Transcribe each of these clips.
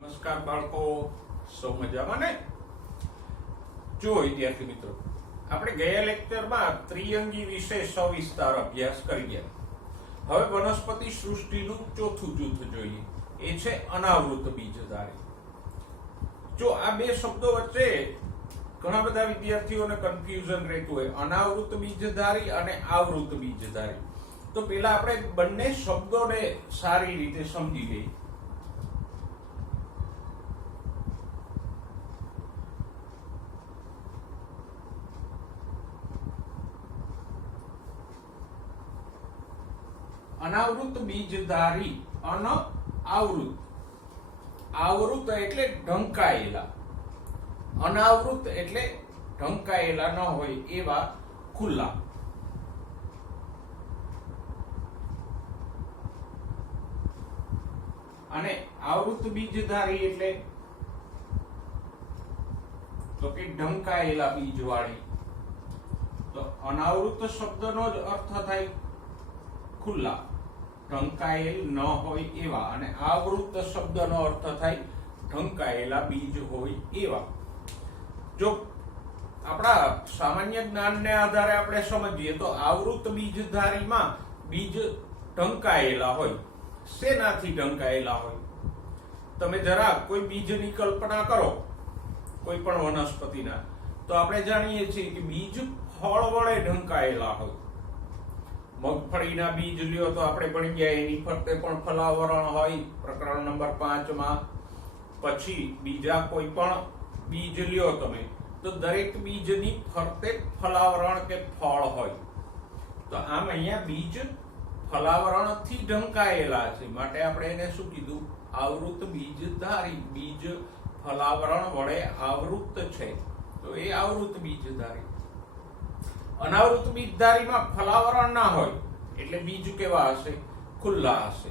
નમસ્કાર બાળકો, સૌ મજામાં ને? જો વિદ્યાર્થી મિત્રો, આપણે ગયા લેક્ચરમાં ત્રિઅંગી વિશે સવિસ્તાર અભ્યાસ કરી ગયા. હવે વનસ્પતિ સૃષ્ટિનું ચોથું જૂથ જોઈએ, એ છે અનાવૃત બીજધારી. જો આ બે શબ્દો વચ્ચે ઘણા બધા વિદ્યાર્થીઓને કન્ફ્યુઝન રહેતું હોય, અનાવૃત બીજધારી અને આવૃત બીજધારી. તો પેલા આપણે બંને શબ્દોને સારી રીતે સમજી લઈએ. અનાવૃત બીજધારી, અનાવૃત, આવૃત એટલે ઢંકાયેલા, અનાવૃત એટલે ઢંકાયેલા ન હોય એવા ખુલ્લા. અને આવૃત બીજધારી એટલે તો કે ઢંકાયેલા બીજવાળી. તો અનાવૃત શબ્દનો જ અર્થ થાય ખુલ્લા, ઢંકાયેલ ન હોય એવા, અને આવૃત શબ્દનો અર્થ થાય ઢંકાયેલા બીજ હોય એવા. જો આપણા સામાન્ય જ્ઞાનને આધારે આપણે સમજીએ તો આવૃત બીજધારીમાં બીજ ઢંકાયેલા હોય. શેનાથી ઢંકાયેલા હોય? તમે જરા કોઈ બીજની કલ્પના કરો, કોઈ પણ વનસ્પતિના, તો આપણે જાણીએ છીએ કે બીજ ફળ વડે ઢંકાયેલા હોય. મગફળીના બીજ લ્યો તો આપણે ભણી ગયા, એની ફરતે પણ ફલાવરણ હોય, પ્રકરણ નંબર 5 માં. પછી બીજા કોઈ પણ બીજ લ્યો તમે, તો દરેક બીજની ફરતે ફલાવરણ કે ફળ હોય. તો આમ અહીંયા બીજ ફલાવરણથી ઢંકાયેલા છે, માટે આપણે એને શું કીધું? આવૃત બીજધારી. બીજ ફલાવરણ વડે આવૃત છે, તો એ આવૃત બીજધારી. અનાવૃત બીજધારીમાં ફલાવરણ ના હોય, એટલે બીજ કેવા હશે? ખુલ્લા હશે.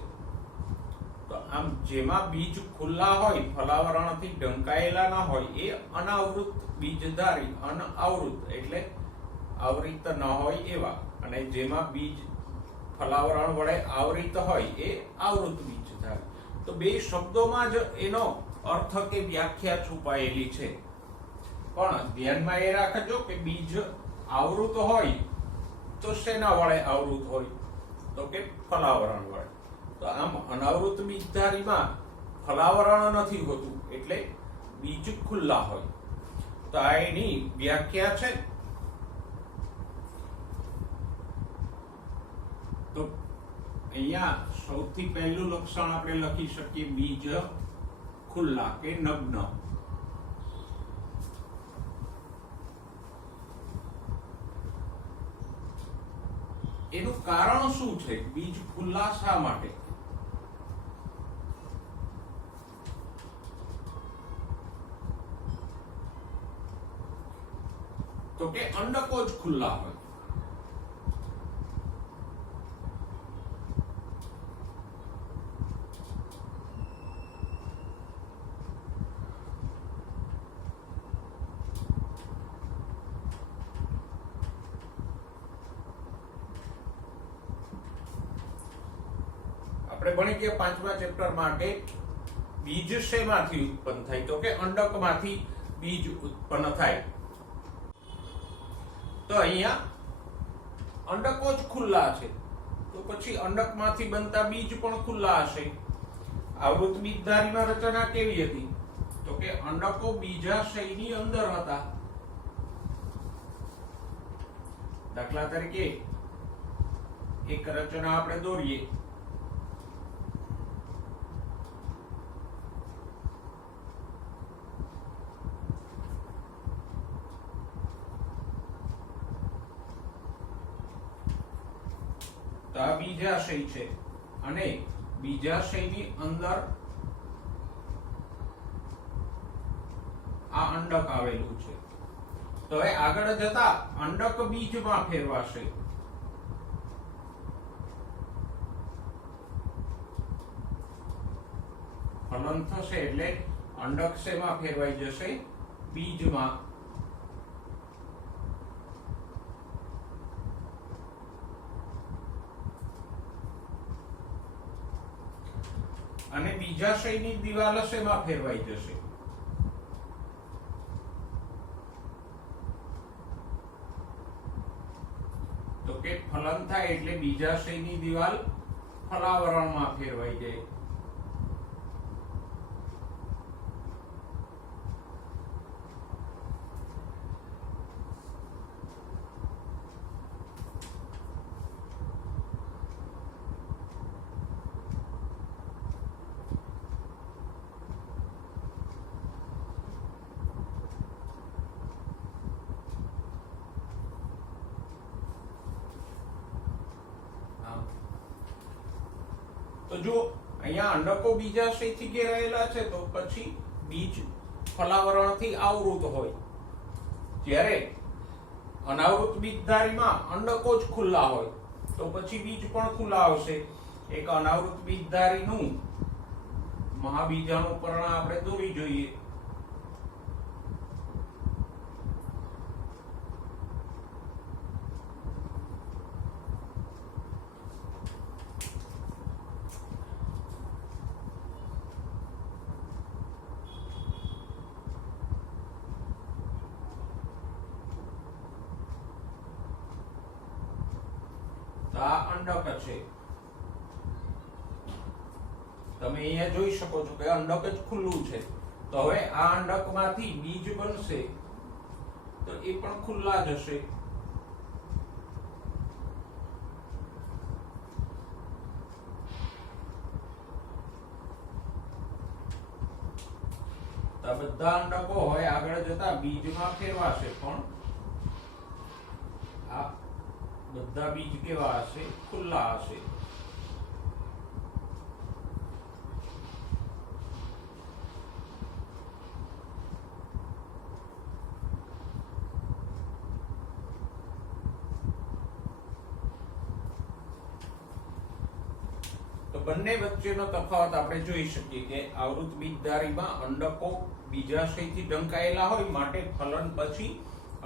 તો આમ જેમાં બીજ ખુલ્લા હોય, ફલાવરણથી ઢંકાયેલા ના હોય, એ અનાવૃત બીજધારી. અનાવૃત એટલે આવૃત ન હોય એવા, અને જેમાં બીજ ફલાવરણ વડે આવૃત હોય, એ આવૃત બીજધારી. તો બે શબ્દોમાં જ એનો અર્થ કે વ્યાખ્યા છુપાયેલી છે. પણ ધ્યાનમાં એ રાખજો કે બીજ આવૃત હોય તો શેના વડે આવૃત હોય? તો કે ફલાવરણ વડે. તો આમ અનાવૃત બીજધારીમાં ફલાવરણ નથી હોતું, એટલે બીજ ખુલ્લા હોય. તો આ એની વ્યાખ્યા છે. તો અહીંયા સૌથી પહેલું લક્ષણ આપણે લખી શકીએ, બીજ ખુલ્લા કે નગ્ન. એનું કારણ શું છે? બીજ ખુલ્લા શા માટે? તો કે અંડકો જ ખુલ્લા હોય. આપણે ભણી ગયા 5મા ચેપ્ટરમાં કે બીજ શેમાંથી ઉત્પન્ન થાય? તો કે અંડકમાંથી બીજ ઉત્પન્ન થાય. તો અહીંયા અંડકો જ ખુલ્લા છે, તો પછી અંડકમાંથી બનતા બીજ પણ ખુલ્લા હશે. આવૃત બીજધારીમાં રચના કેવી હતી? તો કે અંડકો બીજાશયની અંદર હતા. દાખલા તરીકે એક રચના આપણે દોરીએ. આ બીજાશય છે, અને બીજાશયની અંદર આ અંડક આવેલું છે. તો હવે આગળ જતા અંડક બીજમાં ફેરવાશે. ફલન થશે એટલે અંડક શેમાં ફેરવાઈ જશે? બીજમાં. અને બીજાશયની દિવાલ શેમાં ફેરવાઈ જશે? તો કે ફલન થાય એટલે બીજાશયની દિવાલ ફલાવરણમાં ફેરવાઈ જાય. તો જો અહીંયા અંડકો બીજાશયથી ઘેરાયેલા છે તો પછી બીજ ફલાવરણથી આવૃત હોય, જ્યારે અનાવૃત બીજધારીમાં અંડકો જ ખુલ્લા હોય તો પછી બીજ પણ ખુલ્લા આવશે. એક અનાવૃત બીજધારીનું મહાબીજાણુ પર્ણ આપણે દોરી જોઈએ. આ અંડક છે. તમે અહીંયા જોઈ શકો છો કે અંડક જ ખુલ્લું છે. તો હવે આ અંડકમાંથી બીજ બનશે તો એ પણ ખુલ્લા જ હશે. તો બધા અંડકો હોય આગળ જતા બીજમાં ફેરવાશે, પણ આ બધા બીજ કેવા હશે? ખુલ્લા હશે. તો બંને વચ્ચેનો તફાવત આપણે જોઈ શકીએ કે આવૃત બીજધારીમાં અંડકો બીજાશયથી ઢંકાયેલા હોય માટે ફલન પછી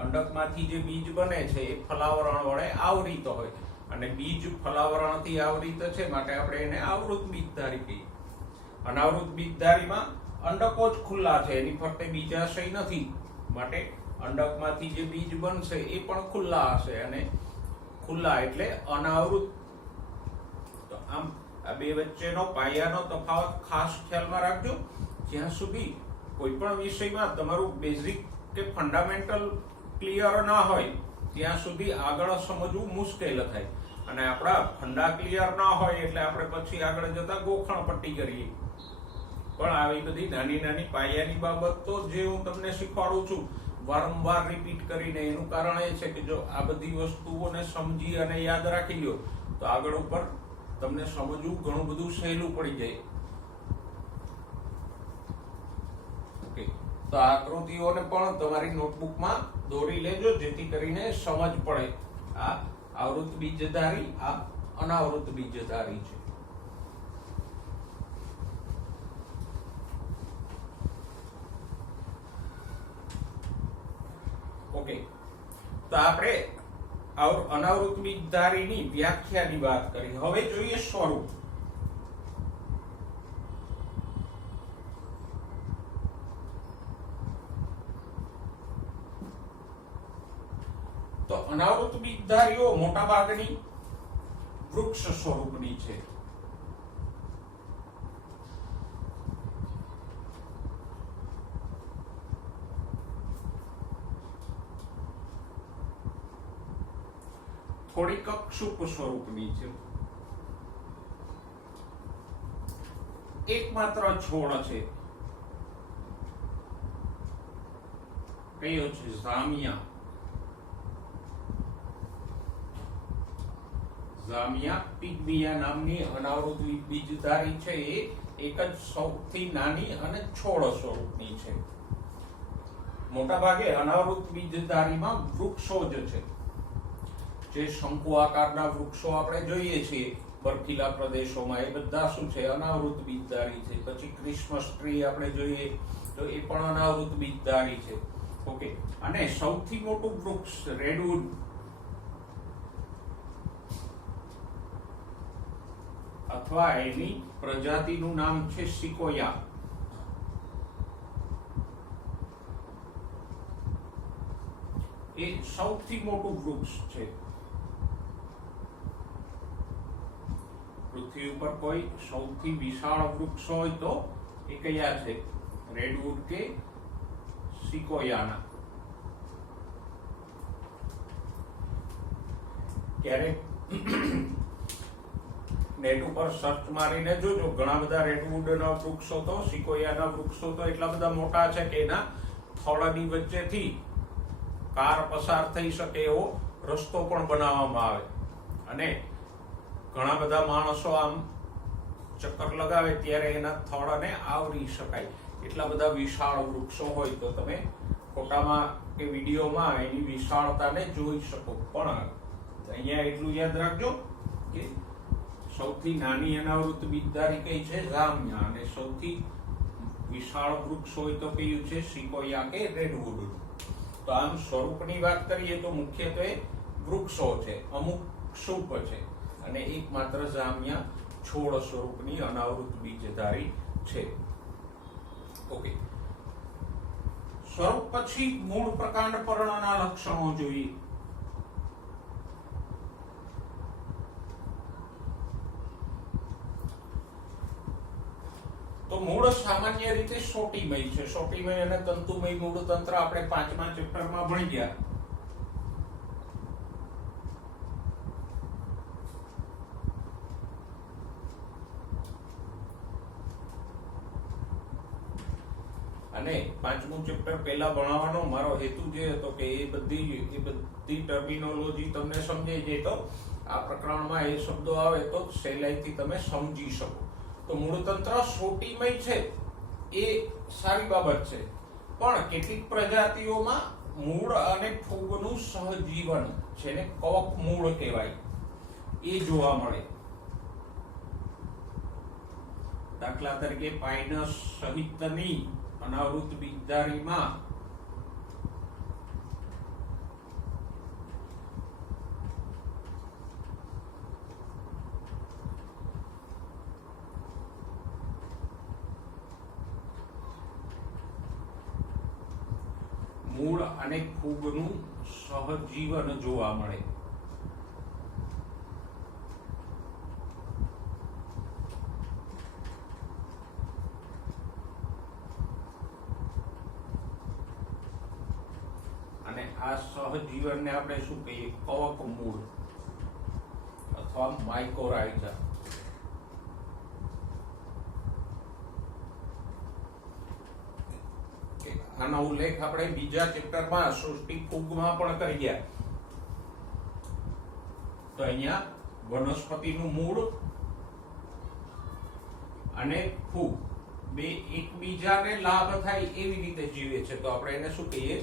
અંડકમાંથી જે બીજ બને છે એ ફલાવરણ વડે આવરિત હોય, અને બીજ ફલાવરણથી આવરિત છે માટે આપણે એને આવૃત બીજધારી કહીએ. અનાવૃત બીજધારીમાં અંડકો જ ખુલ્લા છે, એની ફરતે બીજાશય નથી માટે અંડકમાંથી જે બીજ બનશે એ પણ ખુલ્લા હશે, અને ખુલ્લા એટલે અનાવૃત. તો આમ આ બે વચ્ચેનો પાયાનો તફાવત ખાસ ખ્યાલમાં રાખજો. જ્યાં સુધી કોઈ પણ વિષયમાં તમારું બેઝિક કે ફંડામેન્ટલ ક્લિયર ના હોય ત્યાં સુધી આગળ સમજવું મુશ્કેલ થાય, અને આપણા ફંડા ક્લિયર ના હોય એટલે આપણે પછી આગળ જતા ગોખણ પટ્ટી કરીએ. પણ આવી બધી નાની નાની પાયાની બાબત તો જે હું તમને શીખવાડું છું વારંવાર રિપીટ કરીને, એનું કારણ એ છે કે જો આ બધી વસ્તુઓને સમજી અને યાદ રાખી લો તો આગળ ઉપર તમને સમજવું ઘણું બધું સહેલું પડી જાય. ઓકે, તો આ આકૃતિઓને પણ તમારી નોટબુકમાં દોરી લેજો જેથી કરીને સમજ પડે. આ આવૃત બીજધારી, આ અનાવૃત બીજધારી છે. ઓકે, તો આપણે અનાવૃત બીજધારીની વ્યાખ્યાની વાત કરી. હવે જોઈએ સ્વરૂપ. તો અનાવૃત બીજધારીઓ મોટા ભાગની વૃક્ષ સ્વરૂપની છે. થોડીક ક્ષુપ સ્વરૂપની છે. એકમાત્ર છોડ છે કયો છે? ઝામિયા. ઝામિયા પિગ્મિયા નામની અનાવૃત બીજધારી છે. એ એક જ સૌથી નાની અને છોડ સ્વરૂપની છે. મોટા ભાગે અનાવૃત બીજધારીમાં વૃક્ષો જ છે. જે શંકુ આકારના વૃક્ષો આપણે જોઈએ છીએ બર્ફીલા પ્રદેશોમાં, એ બધા શું છે? અનાવૃત બીજધારી છે. પછી ક્રિસમસ ટ્રી આપણે જોઈએ તો એ પણ અનાવૃત બીજધારી છે. ઓકે, અને સૌથી મોટું વૃક્ષ રેડવુડ અથવા એની પ્રજાતિનું નામ છે સિકોયા. એ સૌથી મોટું વૃક્ષ છે. પૃથ્વી ઉપર કોઈ સૌથી વિશાળ વૃક્ષ હોય તો એ કયા છે? રેડવુડ કે સિકોયાના. ક્યારેક નેટ ઉપર સર્ચ મારીને જોજો, ઘણા બધા રેડવુડના વૃક્ષો તો, સિકોયાના વૃક્ષો તો એટલા બધા મોટા છે કે એના થોડાની વચ્ચેથી કાર પસાર થઈ શકે એવો રસ્તો પણ બનાવવામાં આવે, અને ઘણા બધા માણસો આમ ચક્કર લગાવે ત્યારે એના થોડાને આવરી શકાય. એટલા બધા વિશાળ વૃક્ષો હોય તો તમે ફોટામાં કે વિડીયોમાં એની વિશાળતાને જોઈ શકો. પણ અહીંયા એટલું યાદ રાખજો કે સૌથી નાની અનાવૃત બીજધારી કઈ છે? જામિયા. અને સૌથી વિશાળ વૃક્ષ હોય તો કયું છે? સિકોયા કે રેડવુડ. તો આમ સ્વરૂપની વાત કરીએ તો મુખ્યત્વે વૃક્ષો છે, અમુક ક્ષુપ છે, અને એકમાત્ર જામિયા છોડ સ્વરૂપની અનાવૃત બીજધારી છે. ઓકે, સ્વરૂપ પછી મૂળ પ્રકાંડ પર્ણના લક્ષણો જોઈએ. તો મૂળ સામાન્ય રીતે સોટીમય છે. સોટીમય અને તંતુમય મૂળ તંત્ર આપણે 5મા ચેપ્ટરમાં ભણી ગયા. અને 5મું ચેપ્ટર પહેલા ભણાવવાનો મારો હેતુ જે હતો કે એ બધી ટર્મિનોલોજી તમને સમજાઈ જાય તો આ પ્રકરણમાં એ શબ્દો આવે તો સહેલાઈથી તમે સમજી શકો. તો મૂળતંત્ર સોટીમય છે એ સારી બાબત છે, પણ કેટલીક પ્રજાતિઓમાં મૂળ અને ફૂગનું સહજીવન, જેને કવક મૂળ કહેવાય, એ જોવા મળે. દાખલા તરીકે પાઇનસ સહિતની અનાવૃત બીજધારીમાં મૂળ અને ફૂગનું સહજીવન જોવા મળે. અને આ સહજીવનને આપણે શું કહીએ? કવક મૂળ અથવા માઇકોરાઇઝા. આનો ઉલ્લેખ આપણે બીજા ચેપ્ટરમાં સૃષ્ટિ ફૂગમાં પણ કરી ગયા. તો અહીંયા વનસ્પતિનું મૂળ અને ફૂગ બે એકબીજાને લાભ થાય એવી રીતે જીવે છે, તો આપણે એને શું કહીએ?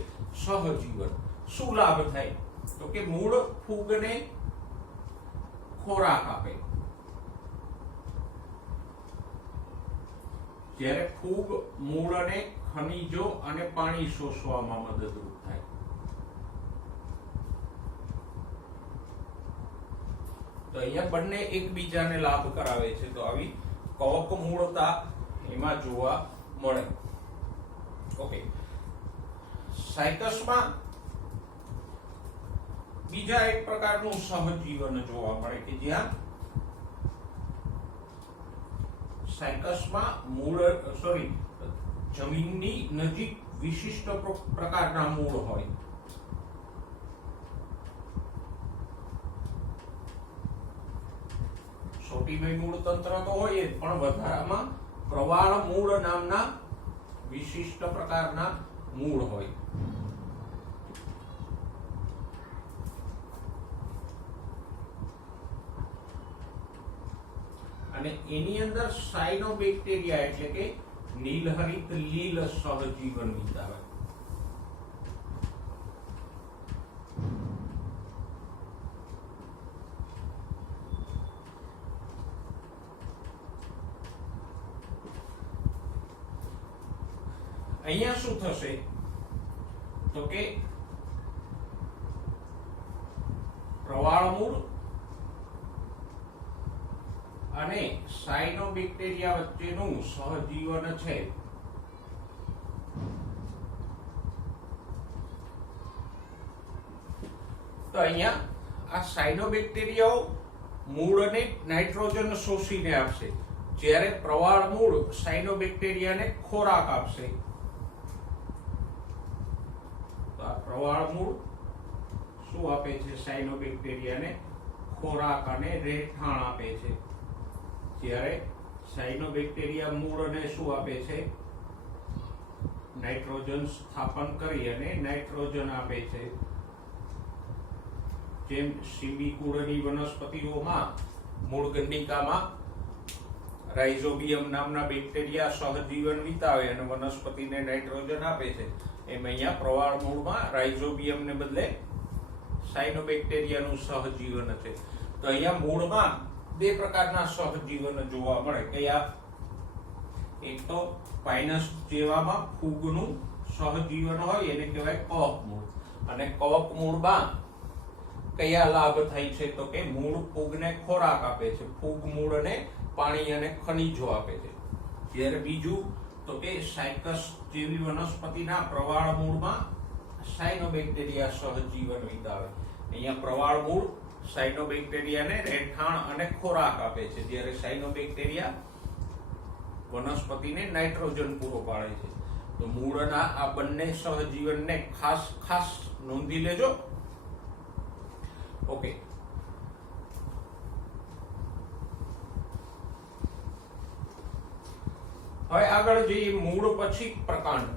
સહજીવન. શું લાભ થાય? તો કે મૂળ ફૂગને ખોરાક આપે, જ્યારે ફૂગ મૂળને ખનિજો અને પાણી શોષવામાં મદદરૂપ થાય. તો અહીંયા બંને એકબીજાને લાભ કરાવે છે. તો આવી કવક મૂળતા એમાં જોવા મળે. ઓકે, સાયકસમાં બીજા એક પ્રકારનું સહજીવન જોવા મળે કે જ્યાં સાયકસમાં જમીનની નજીક વિશિષ્ટ પ્રકારના મૂળ હોય. સોટીમય મૂળ તંત્ર તો હોય જ, પણ વધારામાં પ્રવાળ મૂળ નામના વિશિષ્ટ પ્રકારના મૂળ હોય. અને એની અંદર સાયનોબેક્ટેરિયા એટલે કે નીલહરિત લીલ સહજીવન વિતાવે. અહીંયા શું થશે? તો કે પ્રવાળ મૂળ અને સાયનોબેક્ટેરિયા વચ્ચેનું સહજીવન છે તો અહીંયા આ સાયનોબેક્ટેરિયાઓ મૂળને નાઇટ્રોજન શોષીને આપશે, જ્યારે પ્રવાળ મૂળ સાયનોબેક્ટેરિયાને ખોરાક આપશે. તો આ પ્રવાળ મૂળ શું આપે છે? સાયનોબેક્ટેરિયાને ખોરાક અને રહેઠાણ આપે છે, જ્યારે સાયનોબેક્ટેરિયા મૂળને શું આપે છે? નાઇટ્રોજન સ્થાપન કરી અને નાઇટ્રોજન આપે છે. જેમ સીબી કુળની વનસ્પતિઓમાં મૂળગંડિકામાં રાઇઝોબિયમ નામના બેક્ટેરિયા સહજીવન વિતાવે અને વનસ્પતિને નાઇટ્રોજન આપે છે, એમ અહીંયા પ્રવાળ મૂળમાં રાઇઝોબિયમને બદલે સાયનોબેક્ટેરિયાનું સહજીવન છે. તો અહીંયા મૂળમાં બે પ્રકારના સહજીવન જોવા મળે. કયા? એક તો પાઇનસ જેવામાં ફૂગનું સહજીવન હોય એને કહેવાય કવક મૂળ, અને કવક મૂળમાં કયા લાભ થાય છે? તો કે મૂળ ફૂગને ખોરાક આપે છે, ફૂગ મૂળને પાણી અને ખનિજો આપે છે. જ્યારે બીજું તો કે સાયકસ જેવી વનસ્પતિના પ્રવાળ મૂળમાં સાયનોબેક્ટેરિયા સહજીવન વિતાવે. અહીંયા પ્રવાળ મૂળ સાયનોબેક્ટેરિયાને રહેઠાણ અને ખોરાક આપે છે, જ્યારે સાયનોબેક્ટેરિયા વનસ્પતિને નાઇટ્રોજન પૂરો પાડે છે. તો મૂળના આ બંને સહજીવનને ખાસ નોંધી લેજો. ઓકે, હવે આગળ જઈએ. મૂળ પછી પ્રકાંડ.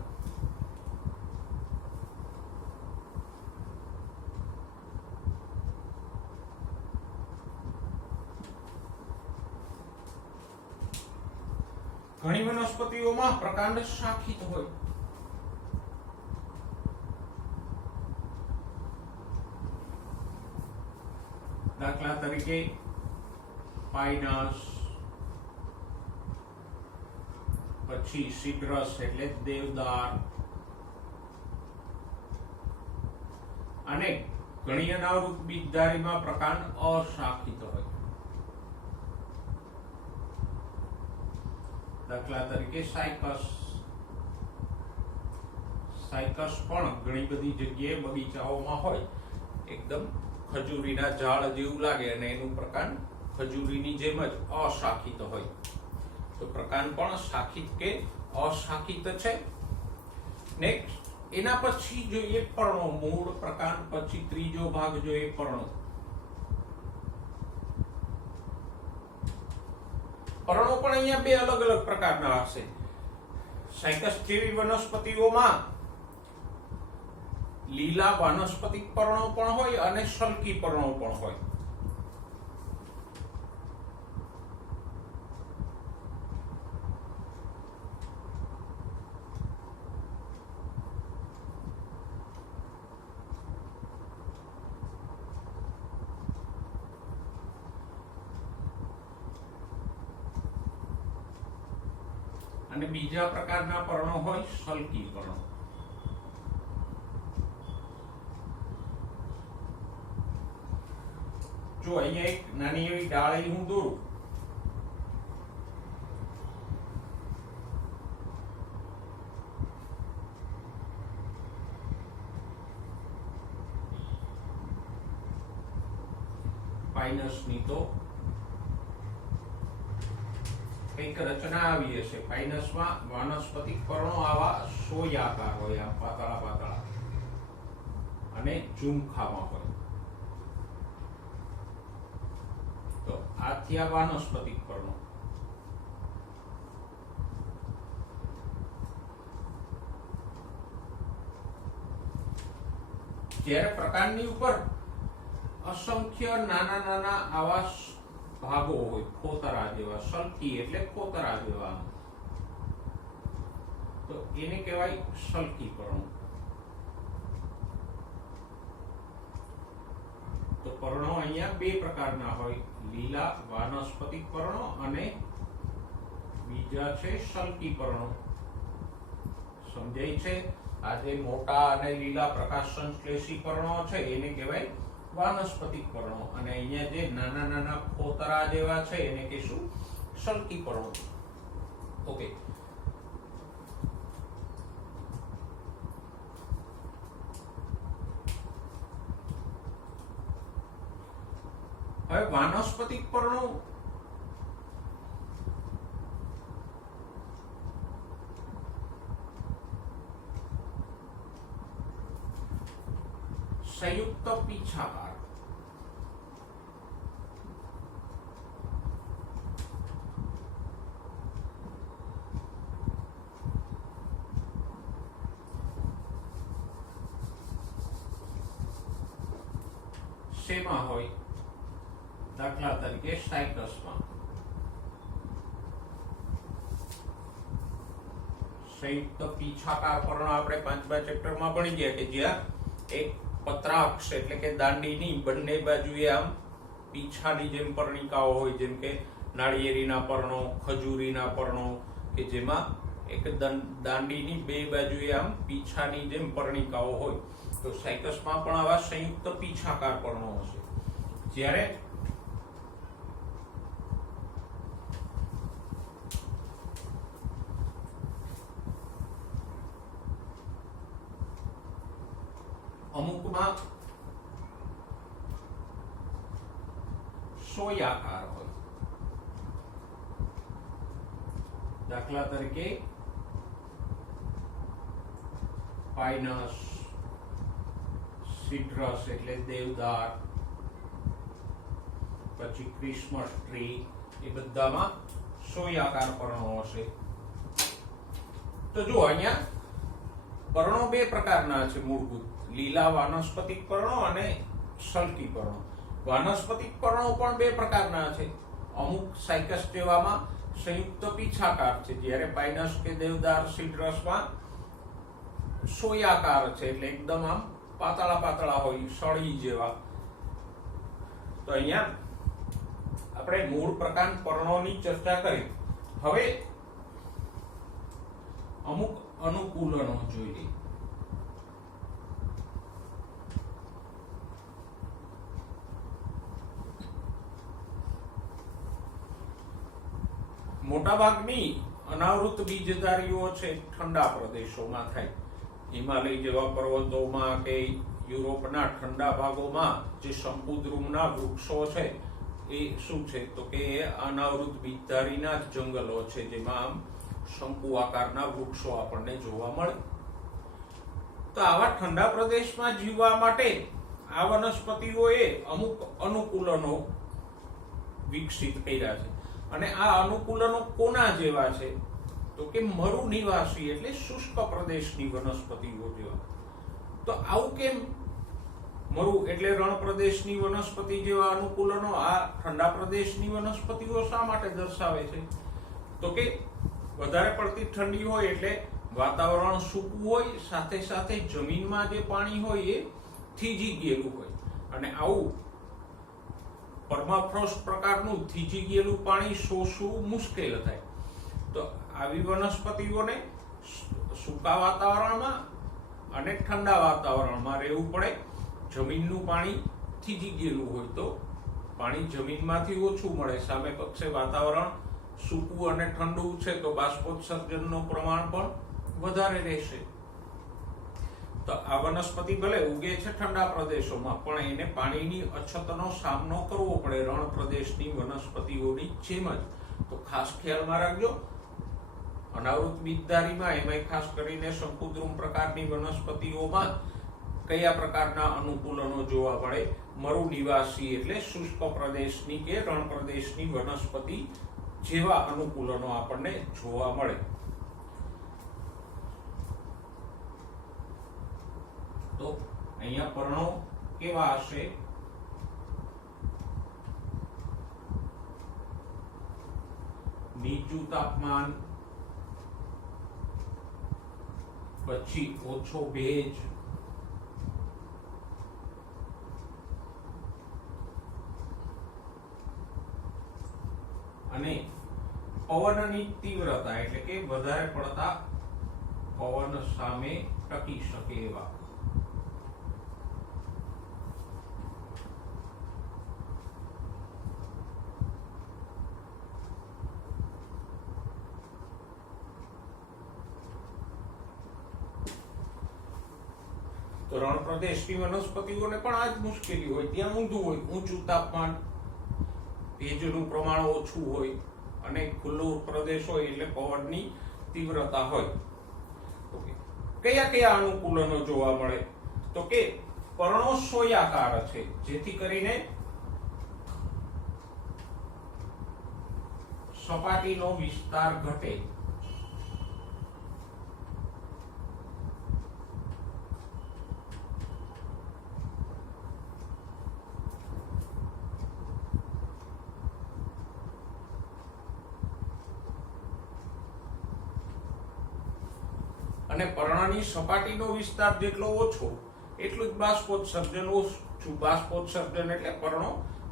ઘણી વનસ્પતિઓમાં પ્રકાંડ શાખિત હોય. દાખલા તરીકે પાઇનસ, પછી સિટ્રસ એટલે દેવદાર, અને ઘણી અનાવૃત બીજધારીમાં પ્રકાંડ અશાખિત હોય. દાખલા તરીકે સાયકસ પણ ઘણી બધી જગ્યાએ બગીચાઓમાં હોય, એકદમ ખજૂરીના ઝાડ જેવું લાગે અને એનું પ્રકાંડ ખજૂરીની જેમ જ અશાખિત હોય. તો પ્રકાંડ પણ શાખિત કે અશાખિત છે. નેક્સ્ટ, એના પછી જોઈએ પર્ણો. મૂળ પ્રકાંડ પછી ત્રીજો ભાગ જોઈએ પર્ણો. પર્ણો પણ અહીંયા બે અલગ અલગ પ્રકારના હશે. સાયકસ જેવી વનસ્પતિઓમાં લીલા વાનસ્પતિક પર્ણો પણ હોય અને સલ્કી પર્ણો પણ હોય. અને બીજા પ્રકારના પર્ણો હોય સલ્કી પર્ણો. જો અહીંયા એક નાની એવી ડાળી હું દોરું, પાઇનસની તો કઈક રચના આવી હશે. પાઇનસમાં વાનસ્પતિક પર્ણો આવા સોયાકાર હોય, આ પાતળા પાતળા, અને ઝુમખામાં હોય. તો આ થયા વાનસ્પતિક પર્ણો. જ્યારે પ્રકાંડની ઉપર અસંખ્ય નાના નાના આવા ભાગો હોય, ખોતરા જેવા, સલ્કી એટલે ખોતરા જેવા, તો એને કહેવાય સલ્કી પર્ણો. તો પર્ણો અહીંયા બે પ્રકારના હોય, લીલા વાનસ્પતિક પર્ણો અને બીજા છે સલ્કી પર્ણો. સમજાય છે? આ જે મોટા અને લીલા પ્રકાશ સંશ્લેષી પર્ણો છે એને કહેવાય વાનસ્પતિક પર્ણો, અને અહીંયા જે નાના નાના ખોતરા જેવા છે એને કહીશું સલ્કી પર્ણો. ઓકે, હવે વાનસ્પતિક પર્ણો સંયુક્ત પીછાકાર. શેમાં હોય? દાખલા તરીકે સાયકસમાં. સંયુક્ત પીછાકાર પર્ણ આપણે 5મા ચેપ્ટરમાં ભણી ગયા કે જ્યાં એક પત્રાક્ષ એટલે કે દાંડીની બંને બાજુએ આમ પીછાની જેમ પર્ણિકાઓ હોય, જેમ કે નાળિયેરીના પર્ણો, ખજૂરીના પર્ણો, કે જેમાં એક દાંડીની બે બાજુએ આમ પીછાની જેમ પર્ણિકાઓ હોય. તો સાયકસમાં પણ આવા સંયુક્ત પીછાકાર પર્ણો હશે. જ્યારે અમુકમાં સોયાકાર હોય, દાખલા તરીકે પાઇનસ, સિટ્રસ એટલે દેવદાર, પછી ક્રિસમસ ટ્રી, એ બધામાં સોયાકાર પર્ણો હશે. તો જો અહીંયા પર્ણો બે પ્રકારના છે મૂળભૂત: લીલા વાનસ્પતિક પર્ણો અને સલ્કી પર્ણો. વાનસ્પતિક પર્ણો પણ બે પ્રકારના છે. અમુક સાયકસ જેવામાં સંયુક્ત પીછાકાર છે, જ્યારે પાઇનસ કે દેવદાર, સિટ્રસમાં સોયાકાર છે, એટલે એકદમ આમ પાતળા પાતળા હોય, સળી જેવા. તો અહીંયા આપણે મૂળ પ્રકાર પર્ણોની ચર્ચા કરી. હવે અમુક અનુકૂલનો જોઈએ. મોટાભાગની અનાવૃત બીજધારીઓ છે ઠંડા પ્રદેશોમાં થાય. હિમાલય જેવા પર્વતોમાં કે યુરોપના ઠંડા ભાગોમાં જે શંકુદ્રુમના વૃક્ષો છે એ શું છે તો કે અનાવૃત બીજધારીના જ જંગલો છે, જેમાં આમ શંકુ આકારના વૃક્ષો આપણને જોવા મળે. તો આવા ઠંડા પ્રદેશમાં જીવવા માટે આ વનસ્પતિઓએ અમુક અનુકૂલનો વિકસિત કર્યા છે. અને આ અનુકૂલનો કોના જેવા છે તો કે મરુ નિવાસી એટલે શુષ્ક પ્રદેશની વનસ્પતિઓ જેવા. તો આવું કેમ? મરુ એટલે રણ પ્રદેશની વનસ્પતિ જેવા અનુકૂલનો આ ઠંડા પ્રદેશની વનસ્પતિઓ શા માટે દર્શાવે છે? તો કે વધારે પડતી ઠંડી હોય એટલે વાતાવરણ સૂકું હોય, સાથે સાથે જમીનમાં જે પાણી હોય એ થીજી ગયેલું હોય, અને આવું પરમાફ્રોસ્ટ પ્રકારનું થીજી ગયેલું પાણી શોષવું મુશ્કેલ થાય. તો આવી વનસ્પતિઓને સૂકા વાતાવરણમાં અને ઠંડા વાતાવરણમાં રહેવું પડે. જમીનનું પાણી થીજી ગયેલું હોય તો પાણી જમીનમાંથી ઓછું મળે, સામે પક્ષે વાતાવરણ સૂકું અને ઠંડુ છે તો બાષ્પોત્સર્જનનું પ્રમાણ પણ વધારે રહેશે. તો આ વનસ્પતિ ભલે ઉગે છે ઠંડા પ્રદેશોમાં, પણ એને પાણીની અછતનો સામનો કરવો પડે રણ પ્રદેશની વનસ્પતિઓની જેમ જ. તો ખાસ ખ્યાલમાં રાખજો, અનાવૃત બીજધારીમાં એમાંય ખાસ કરીને શંકુદ્રુમ પ્રકારની વનસ્પતિઓમાં કયા પ્રકારના અનુકૂલનો જોવા મળે? મરુ નિવાસી એટલે શુષ્ક પ્રદેશની કે રણ પ્રદેશની વનસ્પતિ જેવા અનુકૂલનો આપણને જોવા મળે. તો અહીંયા પર્ણો કેવા હશે? નીચું તાપમાન, પછી ઓછો ભેજ, અને પવનની તીવ્રતા એટલે કે વધારે પડતા પવન સામે ટકી શકે એવા. તો રણ પ્રદેશની વનસ્પતિઓને પણ આ જ મુશ્કેલી હોય, ત્યાં ઊંધું હોય, ઊંચું તાપમાન, ભેજનું પ્રમાણ ઓછું હોય અને ખુલ્લો પ્રદેશ હોય એટલે પવનની તીવ્રતા હોય. કયા કયા અનુકૂલનો જોવા મળે? તો કે પર્ણો સોયાકાર છે, જેથી કરીને સપાટીનો વિસ્તાર ઘટે. અને પર્ણની સપાટીનો વિસ્તાર જેટલો ઓછો એટલું જ બાષ્પોત્સર્જન ઓછું. બાષ્પોત્સર્જન એટલે પર્ણો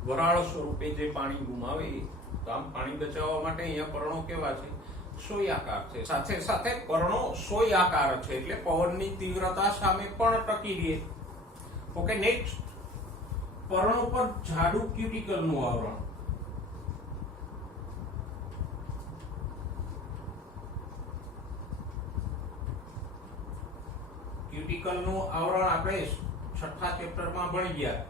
વરાળ સ્વરૂપે જે પાણી ગુમાવે. તો આમ પાણી બચાવવા માટે અહીંયા પર્ણો કેવા છે? સોયાકાર છે. સાથે સાથે પર્ણો સોયાકાર છે એટલે પવનની તીવ્રતા સામે પણ ટકી રહે. ઓકે, નેક્સ્ટ, પર્ણો પર જાડું ક્યુટિકલનું આવરણ. ક્યુટિકલનું આવરણ આપણે 6થા ચેપ્ટરમાં ભણી ગયા.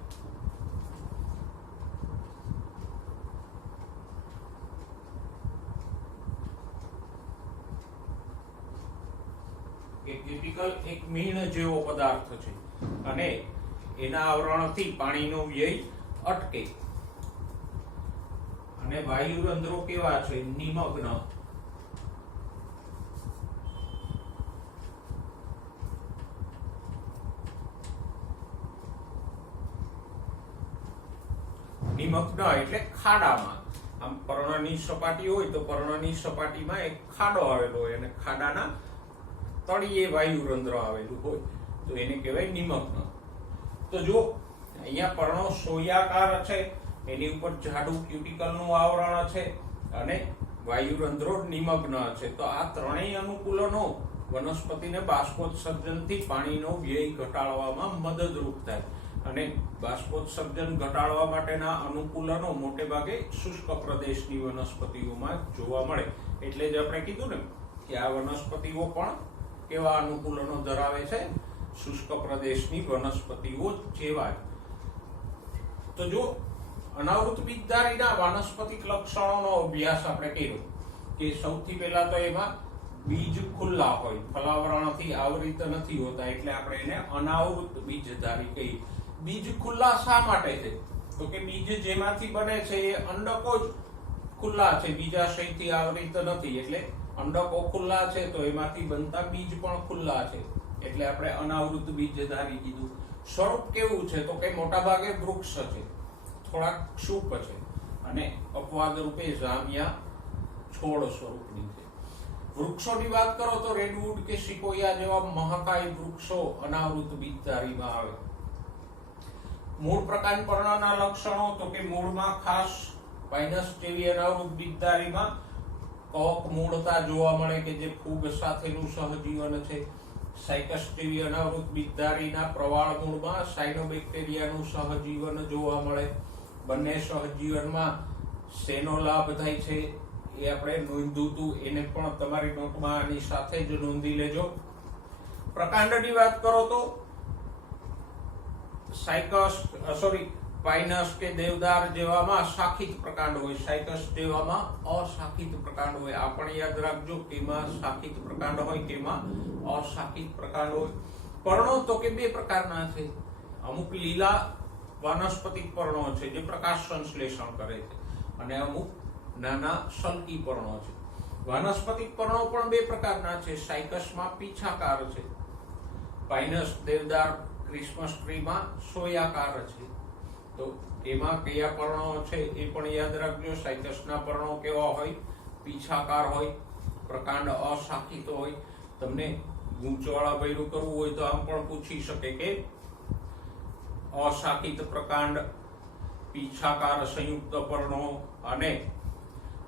કે ક્યુટિકલ એક મીણ જેવો પદાર્થ છે અને એના આવરણથી પાણીનો વ્યય અટકે. અને વાયુરંધ્રો કેવા છે? નિમગ્ન. નિમગ્ન એટલે ખાડામાં. આમ પર્ણની સપાટી હોય તો પર્ણની સપાટીમાં એક ખાડો આવેલો હોય અને ખાડાના તળિયે વાયુરંધ્ર આવેલું હોય તો એને કહેવાય નિમગ્ન. તો જો અહીંયા પર્ણો સોયાકાર છે, એની ઉપર જાડું ક્યુટિકલનું આવરણ છે અને વાયુરંધ્રો નિમગ્ન છે. તો આ ત્રણેય અનુકૂલનો વનસ્પતિને બાષ્પોત્સર્જનથી પાણીનો વ્યય ઘટાડવામાં મદદરૂપ થાય. અને બાષ્પોત્સર્જન ઘટાડવા માટેના અનુકૂલનો મોટે ભાગે શુષ્ક પ્રદેશની વનસ્પતિઓમાં જોવા મળે. એટલે જ આપણે કીધું ને કે આ વનસ્પતિઓ પણ કેવા અનુકૂલનો ધરાવે છે? શુષ્ક પ્રદેશની વનસ્પતિઓ જેવા જ. તો જો અનાવૃત બીજધારીના વાનસ્પતિક લક્ષણોનો અભ્યાસ આપણે કર્યો કે સૌથી પહેલા તો એમાં બીજ ખુલ્લા હોય, ફલાવરણથી આવૃત નથી હોતા એટલે આપણે એને અનાવૃત બીજધારી કહીએ. બીજ ખુલ્લા શા માટે છે? તો કે બીજ જેમાંથી બને છે એ અંડકો જ ખુલ્લા છે, બીજાશયથી આવૃત નથી. એટલે અંડકો ખુલ્લા છે તો એમાંથી બનતા બીજ પણ ખુલ્લા છે એટલે આપણે અનાવૃત બીજધારી કીધું. સ્વરૂપ કેવું છે? તો કે મોટા ભાગે વૃક્ષ છે, થોડાક ક્ષુપ છે અને અપવાદ રૂપે જામિયા છોડ સ્વરૂપની છે. વૃક્ષોની વાત કરો તો રેડવુડ કે સિકોયા જેવા મહાકાય વૃક્ષો અનાવૃત બીજધારીમાં આવે. મૂળ પ્રકાંડ પર્ણના લક્ષણો તો કે મૂળમાં ખાસ પાઇનસ જેવી અનાવૃત બીજધારીમાં કવક મૂળતા જોવા મળે કે જે ફૂગ સાથેનું સહજીવન છે. સાયકસ જેવી અનાવૃત બીજધારીના પ્રવાળ મૂળમાં સાયનોબેક્ટેરિયાનું સહજીવન જોવા મળે. બંને સહજીવનમાં શેનો લાભ થાય છે એ આપણે નોંધ્યું હતું, એને પણ તમારી નોટમાં આની સાથે જ નોંધી લેજો. પ્રકાંડની વાત કરો તો પાઇનસ કે દેવદાર જેવામાં શાખિત પ્રકાંડ હોય, સાયકસ જેવામાં અશાખિત પ્રકાંડ હોય. આ પણ યાદ રાખજો કેમાં શાખિત પ્રકાંડ હોય, કેમાં અશાખિત પ્રકાંડ હોય. પર્ણો તો કે બે પ્રકારના છે. અમુક લીલા વાનસ્પતિક પર્ણો છે જે પ્રકાશ સંશ્લેષણ કરે છે અને અમુક નાના સલ્કી પર્ણો છે. વાનસ્પતિક પર્ણો પણ બે પ્રકારના છે. સાયકસમાં પીછાકાર છે, પાઇનસ દેવદાર ક્રિસમસ ટ્રીમાં સોયાકાર છે. તો એમાં કયા પર્ણો છે એ પણ યાદ રાખજો. સાયકસના પર્ણો કેવા હોય? પીછાકાર હોય, પ્રકાંડ અશાખિત હોય. તમને ગૂંચવાળા ભર્યું કરવું હોય તો આમ પણ પૂછી શકે કે અશાખિત પ્રકાંડ, પીછાકાર સંયુક્ત પર્ણો અને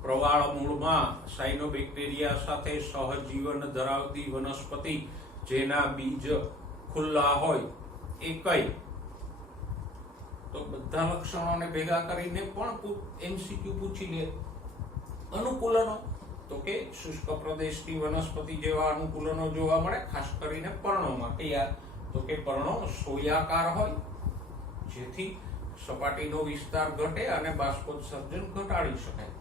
પ્રવાળ મૂળમાં સાયનોબેક્ટેરિયા સાથે સહજીવન ધરાવતી વનસ્પતિ જેના બીજ ખુલ્લા હોય એ કઈ? તો બધા લક્ષણોને ભેગા કરીને પણ એમસીક્યુ પૂછી લે. અનુકૂલનો તો કે શુષ્ક પ્રદેશની વનસ્પતિ જેવા અનુકૂલનો જોવા મળે, ખાસ કરીને પર્ણોમાં. કયા? તો કે પર્ણો સોયાકાર હોય, જેથી સપાટીનો વિસ્તાર ઘટે અને બાષ્પોત્સર્જન ઘટાડી શકાય.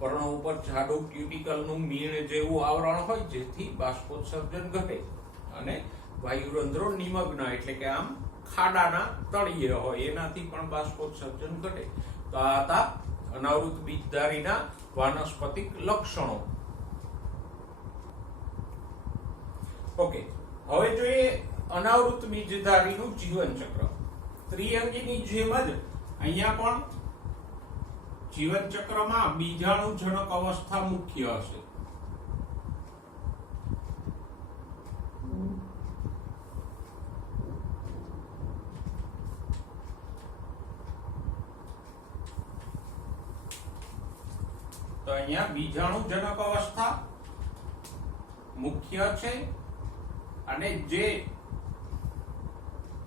પર્ણો ઉપર જાડું ક્યુટિકલનું મીણ જેવું આવરણ હોય, જેથી બાષ્પોત્સર્જન ઘટે અને વાયુરંધ્રો નિમગ્ન એટલે કે આમ ખાડાના તળિયે હોય, એનાથી પણ બાષ્પોત્સર્જન ઘટે. તો આ હતા અનાવૃત બીજધારીના વાનસ્પતિક લક્ષણો. ઓકે, હવે જોઈએ અનાવૃત બીજધારીનું જીવન ચક્ર. ત્રિઅંગીની જેમ જ અહીંયા પણ જીવન ચક્રમાં બીજાણુજનક અવસ્થા મુખ્ય હશે. તો અહીંયા બીજાણુજનક અવસ્થા મુખ્ય છે અને જે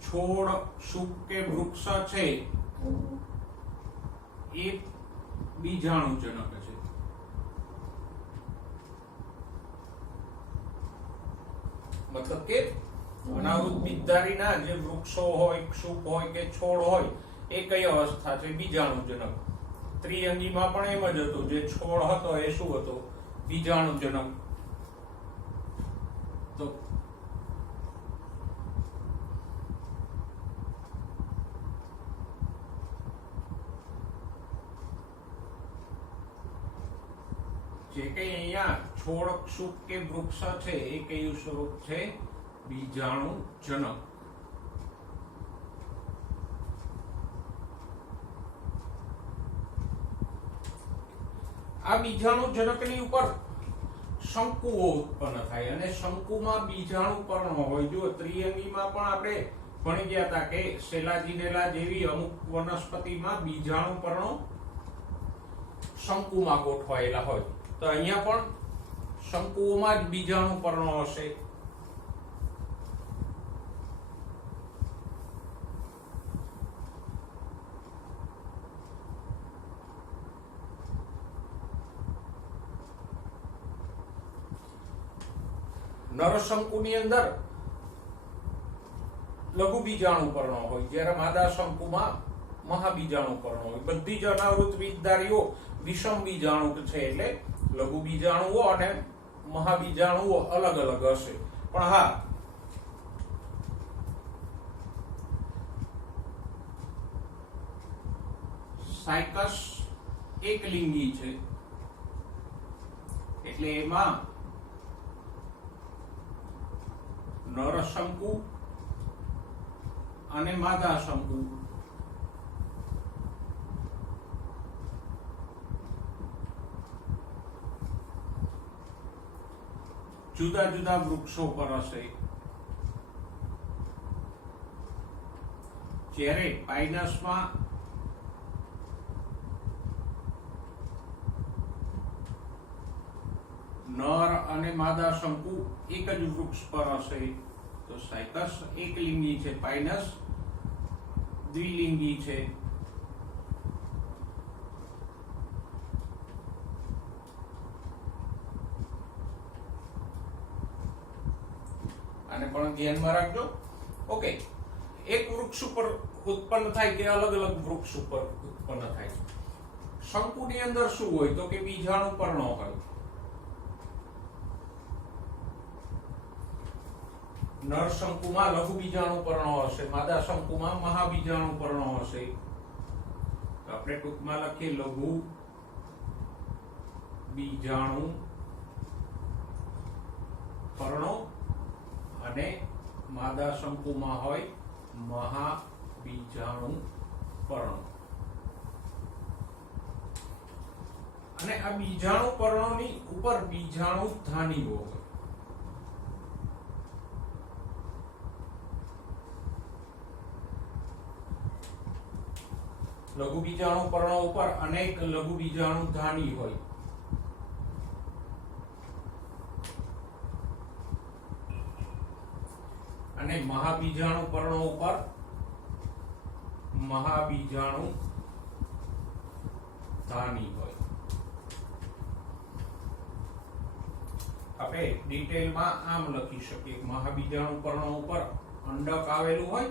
છોડ, શુક કે વૃક્ષ છે એ બીજાણુજનક છે. મતલબ કે અનાવૃત બીજધારીના જે વૃક્ષો હોય, શુક હોય કે છોડ હોય એ કઈ અવસ્થા છે? બીજાણુજનક. ત્રિઅંગીમાં પણ એમ જ હતું, જે છોડ હતો એ શું હતો? બીજાણુજનક. તો જે કઈ અહીંયા છોડ, શુક કે વૃક્ષ છે એ કયું સ્વરૂપ છે? બીજાણુજનક. આ બીજાણુજનકની ઉપર શંકુઓ ઉત્પન્ન થાય અને શંકુમાં બીજાણુ પર્ણો હોય. જો ત્રિઅંગીમાં પણ આપણે ભણી ગયા હતા કે સેલાજીનેલા જેવી અમુક વનસ્પતિમાં બીજાણુ પર્ણો શંકુમાં ગોઠવાયેલા હોય. તો અહીંયા પણ શંકુઓમાં જ બીજાણુ પર્ણો હશે. નરશંકુની અંદર લઘુ બીજાણુ પર્ણો હોય, જ્યારે માદા શંકુમાં મહાબીજાણુ પર્ણો હોય. બધી જ અનાવૃત બીજધારીઓ વિષમ બીજાણુ છે, એટલે લઘુ બીજાણુઓ અને મહાબીજાણુઓ અલગ અલગ હશે. પણ હા, સાયકસ એકલિંગી છે, એટલે એમાં નરશંકુ અને માદા શંકુ જુદા જુદા વૃક્ષો પર હશે. જ્યારે પાઇનસમાં નર અને માદા શંકુ એક જ વૃક્ષ પર હશે. તો સાયકસ એકલિંગી છે, પાઇનસ દ્વિલિંગી છે. આને પણ ધ્યાનમાં રાખજો. ઓકે, એક વૃક્ષ ઉપર ઉત્પન્ન થાય કે અલગ અલગ વૃક્ષ ઉપર ઉત્પન્ન થાય? શંકુની અંદર શું હોય? તો કે બીજાણુ પર્ણો હોય. નર શંકુમાં લઘુ બીજાણુ પર્ણો હશે, માદા શંકુમાં મહાબીજાણુ પર્ણો હશે. તો આપણે ટૂંકમાં લખીએ લઘુ બીજાણુ પર્ણો અને માદા શંકુમાં હોય મહાબીજાણુ પર્ણો. અને આ બીજાણુ પર્ણોની ઉપર બીજાણુ ધાનીઓ હોય. લઘુ બીજાણુ પર્ણો ઉપર અનેક લઘુ બીજાણુ ધાની હોય. અને મહાબીજાણુ પર્ણો ઉપર મહાબીજાણુ ધાની હોય. આપણે ડિટેલમાં આમ લખી શકીએ, મહાબીજાણુ પર્ણો ઉપર અંડક આવેલું હોય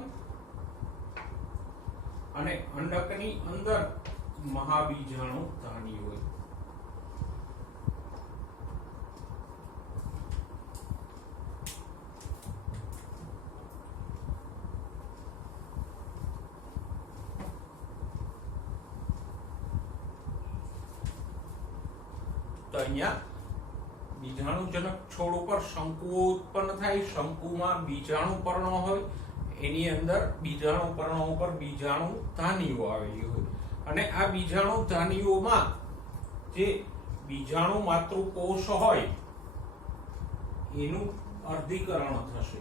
અને અંડકની અંદર મહાબીજાણુ ધાની હોય. તો અહીંયા બીજાણુજનક છોડ ઉપર શંકુઓ ઉત્પન્ન થાય. શંકુમાં બીજાણુ પર્ણો હોય, એની અંદર બીજાણુ પર્ણો ઉપર બીજાણુ ધાનીઓ આવેલી હોય અને આ બીજાણુ ધાનીઓમાં જે બીજાણુ માતૃકોષ હોય એનું અર્ધીકરણ થશે.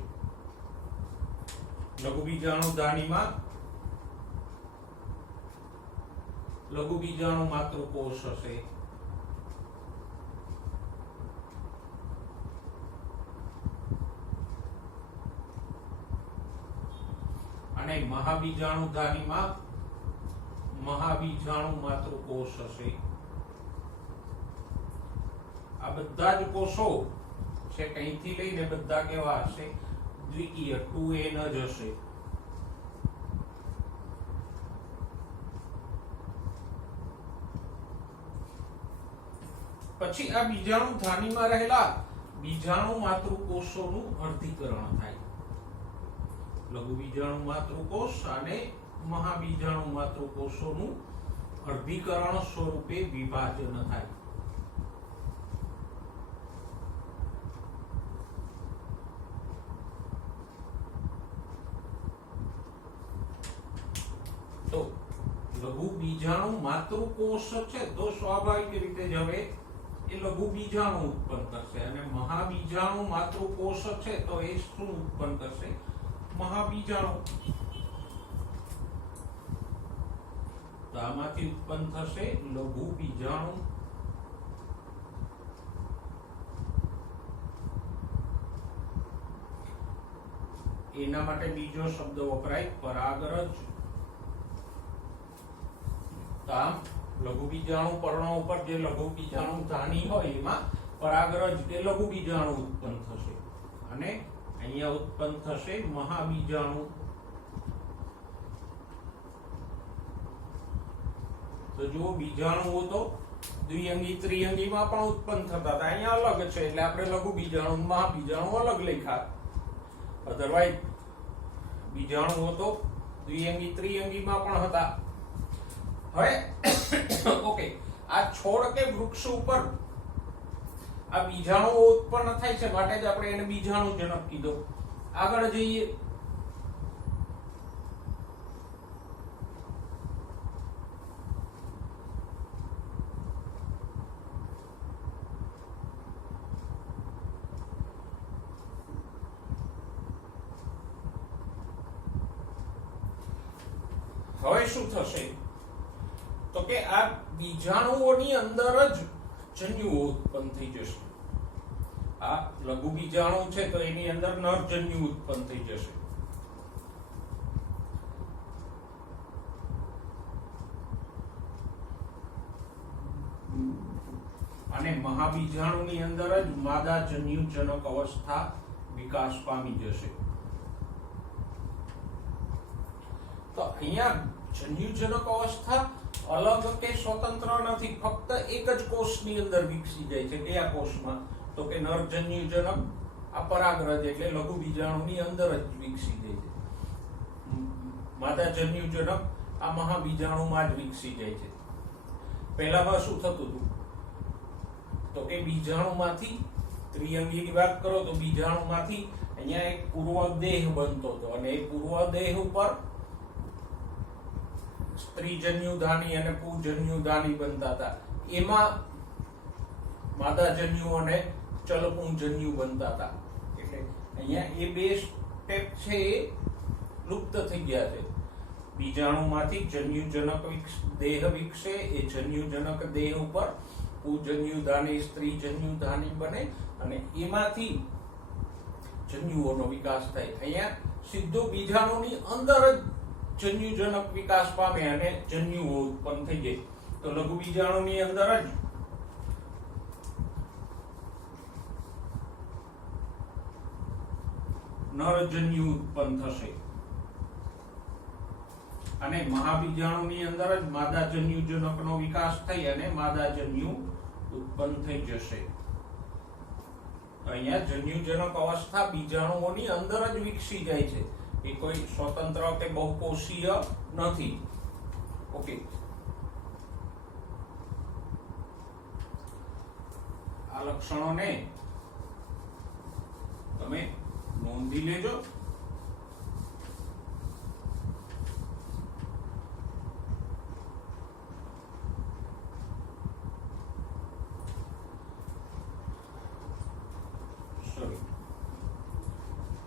લઘુ બીજાણુ ધાનીમાં લઘુ બીજાણુ માતૃકોષ હશે અને મહાબીજાણુ ધાનીમાં મહાબીજાણુ માતૃકોષ હશે. આ બધા જ કોષો છે કઈથી લઈને બધા કેવા હશે? દ્વિકીય 2n જ હશે. પછી આ બીજાણુ ધાનીમાં રહેલા બીજાણુ માતૃકોષોનું અર્ધીકરણ થાય. લઘુ બીજાણુ માતૃકોષ અને મહાબીજાણુ માતૃકોષોનું અર્ધીકરણ સ્વરૂપે વિભાજન થાય. તો લઘુ બીજાણુ માતૃકોષ છે તો સ્વાભાવિક રીતે જ હવે એ લઘુ બીજાણુ ઉત્પન્ન કરશે અને મહાબીજાણુ માતૃકોષ છે તો એ શું ઉત્પન્ન કરશે? મહાબીજાણુ. તો આમાંથી ઉત્પન્ન થશે લઘુ બીજાણુ. એના માટે બીજો શબ્દ વપરાય પરાગરજ. આમ લઘુ બીજાણુ પર્ણો ઉપર જે લઘુ બીજાણુ ધાની હોય એમાં પરાગરજ કે લઘુ બીજાણુ ઉત્પન્ન થશે અને અહીંયા ઉત્પન્ન થશે મહાબીજાણુ. તો જો બીજાણુઓ તો દ્વિઅંગી ત્રિઅંગીમાં પણ ઉત્પન્ન થતા હતા, અહીંયા અલગ છે એટલે આપણે લઘુ બીજાણુ મહાબીજાણુ અલગ લખ્યા. અધરવાઇઝ બીજાણુઓ તો દ્વિઅંગી ત્રિઅંગીમાં પણ હતા. હવે ઓકે, આ છોડ કે વૃક્ષ ઉપર આ બીજાણુઓ ઉત્પન્ન થાય છે માટે જ આપણે એને બીજાણુજનક કીધો. આગળ જઈએ. હવે શું થશે? તો કે આ બીજાણુઓની અંદર જ જન્યુઓ ઉત્પન્ન થઈ જશે. આ લઘુ બીજાણુ છે તો એની અંદર નરજન્યુ ઉત્પન્ન થઈ જશે. અને મહાબીજાણુની અંદર જ માદા જન્યુજનક અવસ્થા વિકાસ પામી જશે. તો અહીંયા જન્યુજનક અવસ્થા અલગ કે સ્વતંત્ર નથી, ફક્ત એક જ કોષની અંદર વિકસી જાય છે. કયા કોષમાં? તો કે નરજન્યુજનક આ પરાગરજ એટલે લઘુ બીજાણુની અંદર જ વિકસી જાય છે. માદા જન્યુજનક આ મહાબીજાણુમાં જ વિકસી જાય છે. પહેલામાં શું થતું હતું? તો કે બીજાણુમાંથી ત્રિઅંગીની વાત કરો તો બીજાણુમાંથી અહીંયા એક પૂર્વદેહ બનતો હતો અને એ પૂર્વદેહ ઉપર સ્ત્રીજન્યુધાની અને પુંજન્યુધાની બનતા હતા. એમાં માદાજન્યુ અને ચલપુંજન્યુ બનતા હતા. એટલે અહીંયા એ બે સ્ટેપ છે એ લુપ્ત થઈ ગયા છે. બીજાણુમાંથી જન્યુજનક દેહ વિકસે, એ જન્યુજનક દેહ ઉપર પુંજન્યુધાની સ્ત્રીજન્યુધાની બને અને એમાંથી જન્યુઓનો વિકાસ થાય. અહીંયા સીધો બીજાણુની અંદર જ જન્યુજનક વિકાસ પામે અને જન્યુઓ ઉત્પન્ન થઈ જાય. તો લઘુ બીજાણુની અંદર જ નરજન્યુ ઉત્પન્ન થશે અને મહાબીજાણુની અંદર જ માદાજન્યુ જનકનો વિકાસ થઈ અને માદાજન્યુ ઉત્પન્ન થઈ જશે. અહીંયા જન્યુજનક અવસ્થા બીજાણુઓની અંદર જ વિકસી જાય છે, એ કોઈ સ્વતંત્ર કે બહુકોષીય નથી. ઓકે, આ લક્ષણોને તમે નોંધી લેજો.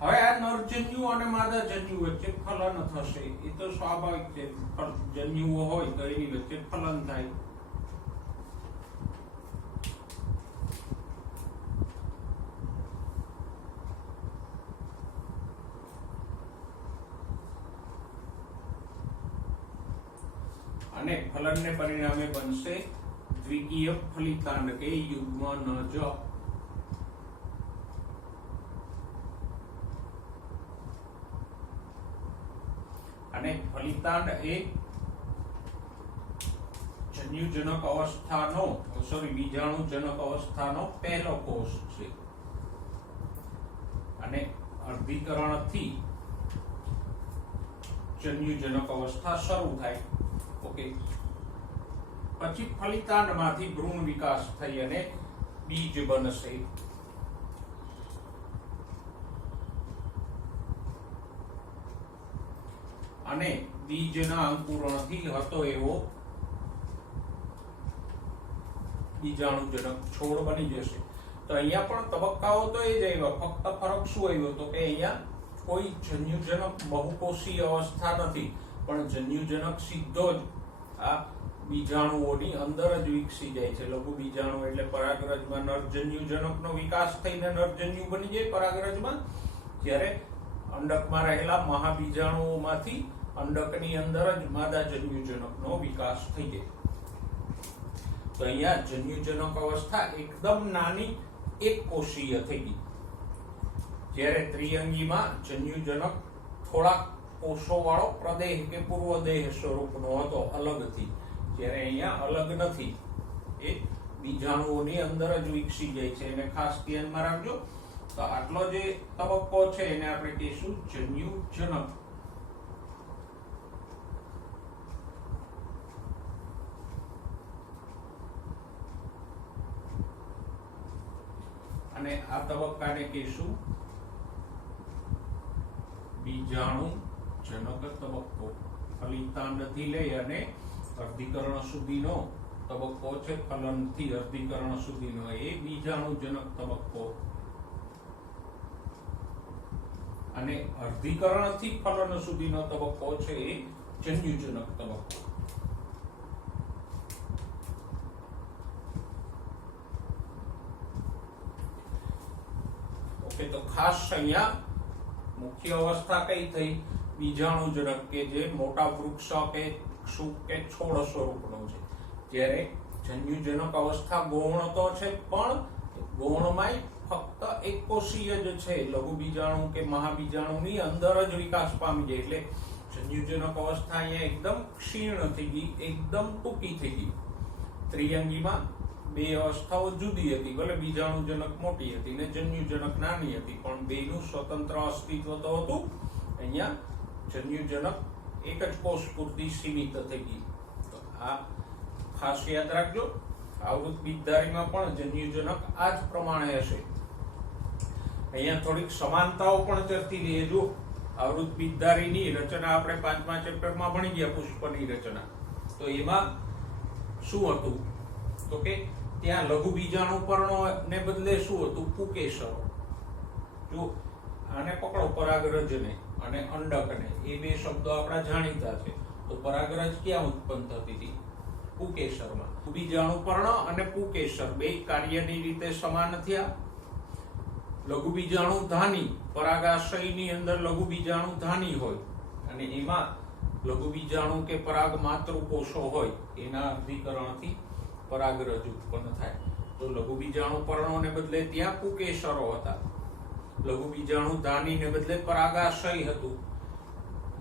હવે આ નરજન્યુ અને માદાજન્યુ વચ્ચે ફલન થશે, એ તો સ્વાભાવિક છે. જન્યુઓ હોય તો એની વચ્ચે ફલન થાય. અને ફલનને પરિણામે બનશે દ્વિકીય ફલિતાંડ કે યુગ્મ નજ. અને ફલિતાંડ એ જન્યુજનક અવસ્થાનો બીજાણુજનક અવસ્થાનો પહેલો કોષ છે અને અર્ધીકરણથી જન્યુજનક અવસ્થા શરૂ થાય. ઓકે, પછી ફલિતાંડમાંથી ભ્રૂણ વિકાસ થઈ અને બીજ બનશે. અને બીજના અંકુરણથી હતો એવો બીજાણુજનક છોડ બની જશે. તો અહીંયા પણ તબક્કાઓ તો એ જ આવ્યા, ફક્ત ફરક શું આવ્યો તો કે અહીંયા કોઈ જન્યુજનક બહુકોષીય અવસ્થા નથી, પણ જન્યુજનક સીધો જ આ બીજાણુઓની અંદર જ વિકસી જાય છે. લઘુ બીજાણુ એટલે પરાગરજમાં નરજન્યુજનકનો વિકાસ થઈને નરજન્યુ બની જાય પરાગરજમાં, જ્યારે અંડકમાં રહેલા મહાબીજાણુઓમાંથી અંડકની અંદર જ માદાજન્યુજનકનો વિકાસ થઈ જાય. તો અહીંયા જન્યુજનક અવસ્થા એકદમ નાની એક કોષીય થઈ ગઈ, જ્યારે ત્રિઅંગીમાં જન્યુજનક થોડાક કોષો વાળો પ્રદેહ કે પૂર્વદેહ સ્વરૂપનો હતો અલગથી, જ્યારે અહીંયા અલગ નથી, એ બીજાણુઓની અંદર જ વિકસી જાય છે. એને ખાસ ધ્યાનમાં રાખજો. તો આટલો જે તબક્કો છે એને આપણે કહીશું જન્યુજનક. અને આ તબક્કાને કહીશું બીજાણુજનક તબક્કો. ફલિતાંડથી લઈ અને અર્ધીકરણ સુધીનો તબક્કો છે, ફલનથી અર્ધીકરણ સુધીનો, એ બીજાણુજનક તબક્કો. અને અર્ધીકરણથી ફલન સુધીનો તબક્કો છે એ જન્યુજનક તબક્કો. ઓકે, તો ખાસ અહીંયા મુખ્ય અવસ્થા કઈ થઈ? બીજાણુજનક, કે જે મોટા વૃક્ષ કે ક્ષુપ કે છોડ સ્વરૂપનો છે, જ્યારે જન્યુજનક અવસ્થા ગૌણ તો છે, પણ ગૌણમાં ફક્ત એક કોષીય જ છે. લઘુ બીજાણુ કે મહાબીજાણુની અંદર જ વિકાસ પામી જાય, એટલે જન્યુજનક અવસ્થા અહીંયા એકદમ ક્ષીણ થઈ ગઈ, એકદમ ટૂંકી થઈ ગઈ. ત્રિઅંગીમાં બે અવસ્થાઓ જુદી હતી, ભલે બીજાણુજનક મોટી હતી ને જન્યુજનક નાની હતી, પણ બેનું સ્વતંત્ર અસ્તિત્વ તો હતું. અહીંયા જન્યુજનક એક જ કોષ પૂરતી સીમિત થઈ ગઈ. તો આ ખાસ યાદ રાખજો. આવૃત બીજધારીમાં પણ જન્યુજનક આ જ પ્રમાણે હશે. અહીંયા થોડીક સમાનતાઓ પણ ચર્ચી લઈએ. જો આવૃત બીજધારીની રચના આપણે 5મા ચેપ્ટરમાં ભણી ગયા, પુષ્પની રચના. તો એમાં શું હતું તો કે ત્યાં લઘુ બીજાણુ પર્ણો ને બદલે શું હતું? પુકેશરો. જો આને પકડો, પરાગરજને અને અંડકને, એ બે શબ્દો આપણા જાણીતા છે. તો પરાગરજ ક્યાં ઉત્પન્ન થતી હતી? પુકેશરમાં. બીજાણુ પર્ણ અને પુકેશર બે કાર્યની રીતે સમાન થયા. લઘુ બીજાણુ ધાની, પરાગાશયની અંદર લઘુ બીજાણુ ધાની હોય અને એમાં લઘુ બીજાણુ કે પરાગ માતૃકોષો હોય, એના અર્ધીકરણથી પરાગરજ ઉત્પન્ન થાય. તો લઘુ બીજાણુ પર્ણોને બદલે ત્યાં પુકેશરો હતા. લઘુ બીજાણુ ધાનીને બદલે પરાગાશય હતું.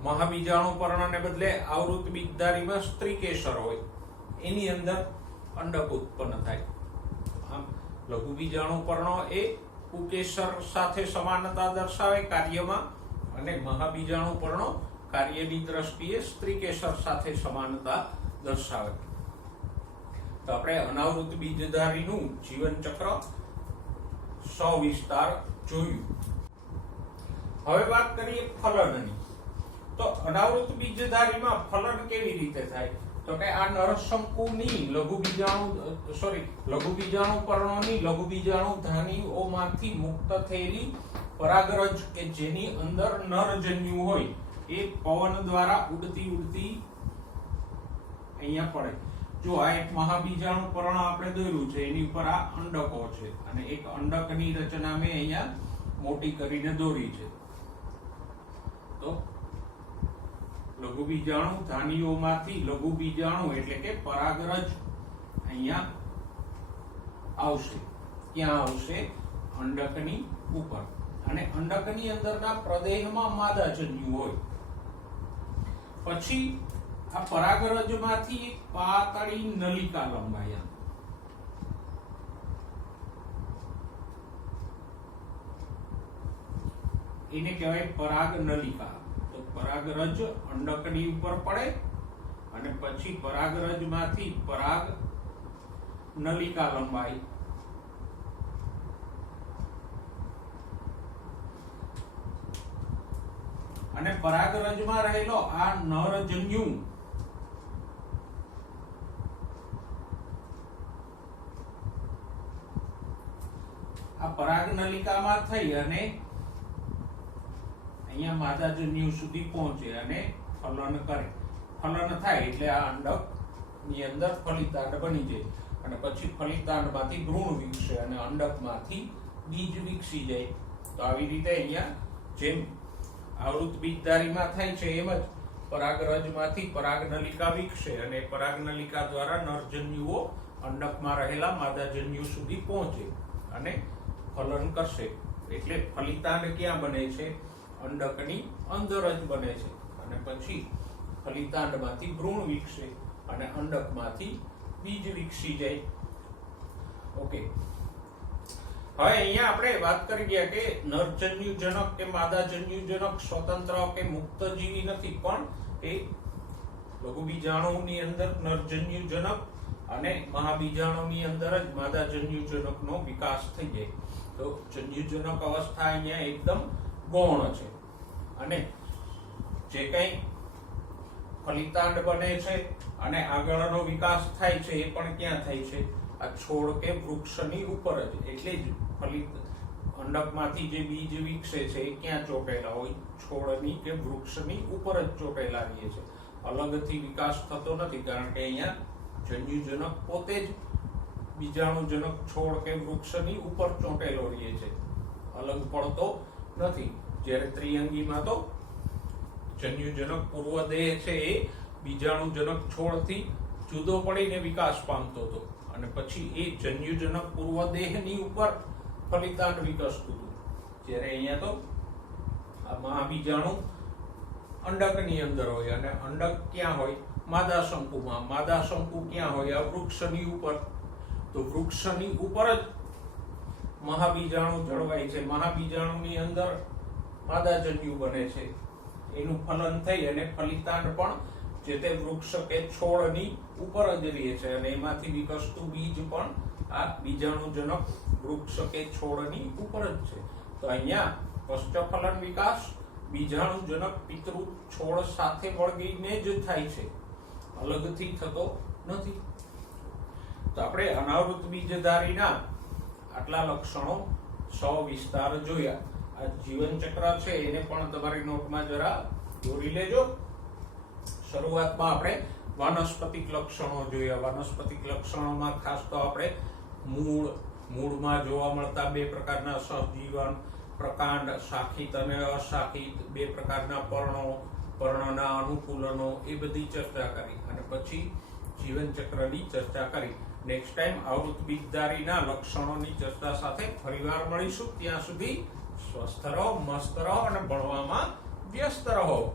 મહાબીજાણુ પર્ણને બદલે આવૃત બીજધારીમાં સ્ત્રીકેસર હોય, એની અંદર અંડક ઉત્પન્ન થાય. આમ લઘુ બીજાણુ પર્ણો એ કુકેસર સાથે સમાનતા દર્શાવે કાર્યમાં, અને મહાબીજાણુ પર્ણો કાર્યની દ્રષ્ટિએ સ્ત્રીકેસર સાથે સમાનતા દર્શાવે. તો આપણે અનાવૃત બીજધારીનું જીવન ચક્ર સવિસ્તાર જોયું. હવે વાત કરીએ ફલનની. તો અનાવૃત બીજધારીમાં ફલન કેવી રીતે થાય? તો કે આ નરશંકુની લઘુ બીજાણુ પર્ણોની લઘુ બીજાણુ ધાનીઓમાંથી મુક્ત થયેલી પરાગરજ કે જેની અંદર નરજન્યુ હોય એ પવન દ્વારા ઉડતી અહીંયા પડે. જો આ એક મહાબીજાણુ પર્ણ આપણે દોર્યું છે, એની ઉપર આ અંડકો છે, અને એક અંડકની રચના મેં અહીંયા મોટી કરીને દોરી છે. તો લઘુ બીજાણુ ધાનીઓમાંથી લઘુ બીજાણુ એટલે કે પરાગરજ અહીંયા આવશે. ક્યાં આવશે? અંડકની ઉપર. અને અંડકની અંદરના પ્રદેહમાં માદાજન્યુ હોય. પછી આ પરાગરજમાંથી એક પાતળી નલિકા લંબાય. એને કહેવાય પરાગ નલિકા. તો પરાગરજ અંડકની ઉપર પડે અને પછી પરાગરજમાંથી પરાગ નલિકા લંબાય. અને પરાગરજમાં રહેલો આ નરજન્યુ આ પરાગ નલિકામાં થઈ અને અહીંયા માદાજન્યુ સુધી પહોંચે અને ફલન કરે. ફલન થાય એટલે આ અંડક ની અંદર ફલિતાંડ બની જાય, અને પછી ફલિતાંડમાંથી ભ્રૂણ વિકસે અને અંડકમાંથી બીજ વિકસી જાય. તો આવી રીતે અહીંયા જેમ આવૃત બીજધારીમાં થાય છે એમ જ પરાગરજમાંથી પરાગનલિકા વિકસે અને પરાગનલિકા દ્વારા નરજન્યુઓ અંડકમાં રહેલા માદાજન્યુ સુધી પહોંચે અને ફલન કરશે. એટલે ફલિતાંડ ક્યાં બને છે? અંડકની અંદર જ બને છે. અને પછી ફલિતાંડમાંથી ભ્રૂણ વિકસે અને અંડકમાંથી બીજ વિકસી જાય. ઓકે, હવે અહીંયા આપણે વાત કરી ગયા કે નરજન્યુજનક કે માદાજન્યુજનક સ્વતંત્ર કે મુક્ત જીવી નથી, પણ એ લઘુ બીજાણુની અંદર નરજન્યુજનક અને મહાબીજાણુની અંદર જ માદાજન્યુજનકનો વિકાસ થઈ જાય. તો જન્યુજનક અવસ્થા અહીંયા એકદમ ગૌણ છે. અને જે કંઈ ફલિતાંડ બને છે અને આગળનો વિકાસ થાય છે એ પણ ક્યાં થાય છે? આ છોડ કે વૃક્ષની ઉપર જ. એટલે જ અંડકમાંથી જે બીજ વિકસે છે એ ક્યાં ચોંટેલા હોય? છોડની કે વૃક્ષની ઉપર જ ચોંટેલા રહે છે. અલગથી વિકાસ થતો નથી, કારણ કે અહીંયા જન્યુજનક પોતે જ બીજાણુજનક છોડ કે વૃક્ષની ઉપર ચોંટેલો રહે છે, અલગ પડતો નથી. જ્યારે ત્રિઅંગીમાં તો જન્યુજનક પૂર્વદેહ છે એ બીજાણુજનક છોડથી જુદો પડીને વિકાસ પામતો હતો, અને પછી એ જન્યુજનક પૂર્વદેહની ઉપર ફલિતાંડ વિકસતું હતું. જ્યારે અહીંયા તો આ મહાબીજાણુ અંડકની અંદર હોય, અને અંડક ક્યાં હોય? માદાશંકુમાં. માદાશંકુ ક્યાં હોય? આ વૃક્ષની ઉપર. તો વૃક્ષની ઉપર જ મહાબીજાણુ જળવાય છે. મહાબીજાણુની અંદર માદાજન્યુ બને છે. એનું ફલન થઈ અને ફલિતાંડ પણ જે તે વૃક્ષ કે છોડની ઉપર જ રહે છે, અને એમાંથી વિકસતું બીજ પણ આ બીજાણુજનક વૃક્ષ કે છોડની ઉપર જ છે. તો અહીંયા પશ્ચફલન વિકાસ બીજાણુજનક પિતૃ છોડ સાથે વળગીને જ થાય છે, અલગથી થતો નથી. તો આપણે અનાવૃત બીજધારીના આટલા લક્ષણો સવિસ્તાર જોયા. આ જીવન ચક્ર છે એને પણ તમારી નોટમાં જરા દોરી લેજો. શરૂઆતમાં આપણે વાનસ્પતિક લક્ષણો જોયા. વાનસ્પતિક લક્ષણોમાં ખાસ તો આપણે મૂળમાં જોવા મળતા બે પ્રકારના સહજીવન, પ્રકાંડ, શાખિત અને અશાખિત, બે પ્રકારના પર્ણો, પર્ણના અનુકૂલનો, એ બધી ચર્ચા કરી. અને પછી જીવન ચક્રની ચર્ચા કરી. નેક્સ્ટ ટાઈમ આવૃત બીજધારીના લક્ષણોની ચર્ચા સાથે ફરીવાર મળીશું. ત્યાં સુધી સ્વસ્થ રહો, મસ્ત રહો અને ભણવામાં વ્યસ્ત રહો.